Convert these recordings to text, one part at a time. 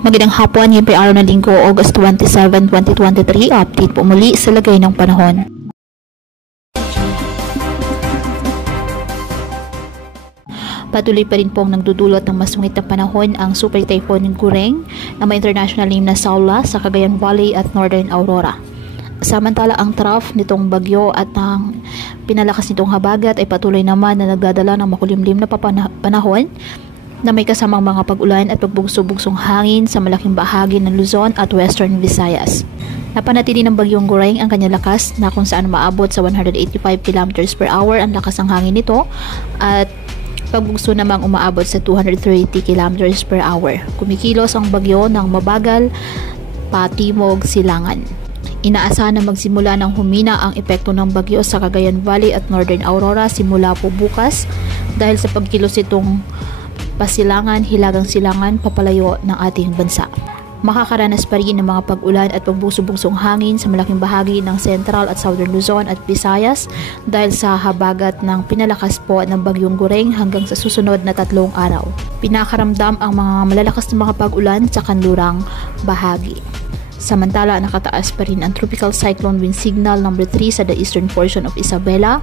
Magandang hapon, ngayon po araw ng Linggo, August 27, 2023. Update po muli sa lagay ng panahon. Patuloy pa rin pong nagdudulot ng masungit na panahon ang Super Typhoon Gureng na may international name na Saula sa Cagayan Valley at Northern Aurora. Samantala ang trough nitong bagyo at ang pinalakas nitong habagat ay patuloy naman na nagdadala ng makulimlim na panahon na may kasamang mga pag-ulan at pagbugso-bugsong hangin sa malaking bahagi ng Luzon at Western Visayas. Napanatili ng bagyong Gureng ang kanyang lakas na kung saan maabot sa 185 km per hour ang lakas ng hangin nito at pagbugso namang umaabot sa 230 km per hour. Kumikilos ang bagyo ng mabagal patimog silangan. Inaasahan na magsimula ng humina ang epekto ng bagyo sa Cagayan Valley at Northern Aurora simula po bukas dahil sa pagkilos itong pasilangan, hilagang silangan, papalayo ng ating bansa. Makakaranas pa rin ng mga pag-ulan at pagbuso-bugsong hangin sa malaking bahagi ng Central at Southern Luzon at Visayas dahil sa habagat ng pinalakas po ng bagyong Gureng hanggang sa susunod na 3 araw. Pinakaramdam ang mga malalakas na mga pag-ulan sa kanlurang bahagi. Samantala, nakataas pa rin ang Tropical Cyclone Wind Signal number 3 sa the eastern portion of Isabela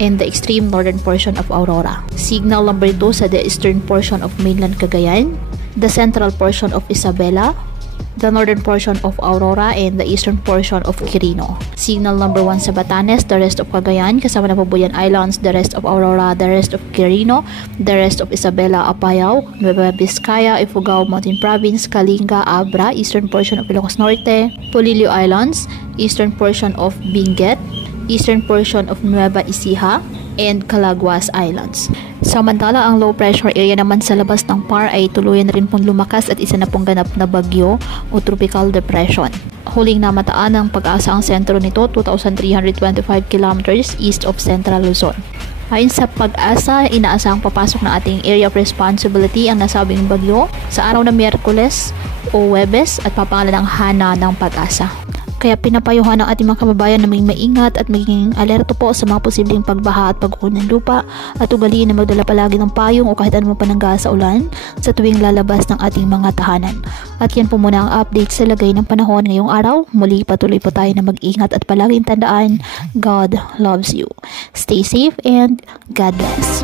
and the extreme northern portion of Aurora. Signal number 2 sa the eastern portion of mainland Cagayan, the central portion of Isabela, the northern portion of Aurora, and the eastern portion of Quirino. Signal number 1 sa Batanes, the rest of Cagayan, kasama na Poboyan Islands, the rest of Aurora, the rest of Quirino, the rest of Isabela, Apayao, Nueva Vizcaya, Ifugao Mountain Province, Kalinga, Abra, eastern portion of Ilocos Norte, Polillo Islands, eastern portion of Benguet, eastern portion of Nueva Ecija, and Calaguas Islands. Samantala, ang low pressure area naman sa labas ng PAR ay tuluyan na rin pong lumakas at isa na pong ganap na bagyo o tropical depression. Huling namataan ng Pag-asa ang sentro nito, 2,325 kilometers east of Central Luzon. Ayon sa Pag-asa, inaasahang papasok ng ating area of responsibility ang nasabing bagyo sa araw ng Miyerkules o Huwebes at papangalan ng Hana ng Pag-asa. Kaya pinapayuhan ng ating mga kababayan na may maingat at maging alerto po sa mga posibleng pagbaha at pagguho ng lupa at ugaliin na magdala palagi ng payong o kahit anumang panangga sa ulan sa tuwing lalabas ng ating mga tahanan. At yan po muna ang update sa lagay ng panahon ngayong araw. Muli patuloy po tayo na mag-ingat at palaging tandaan, God loves you. Stay safe and God bless.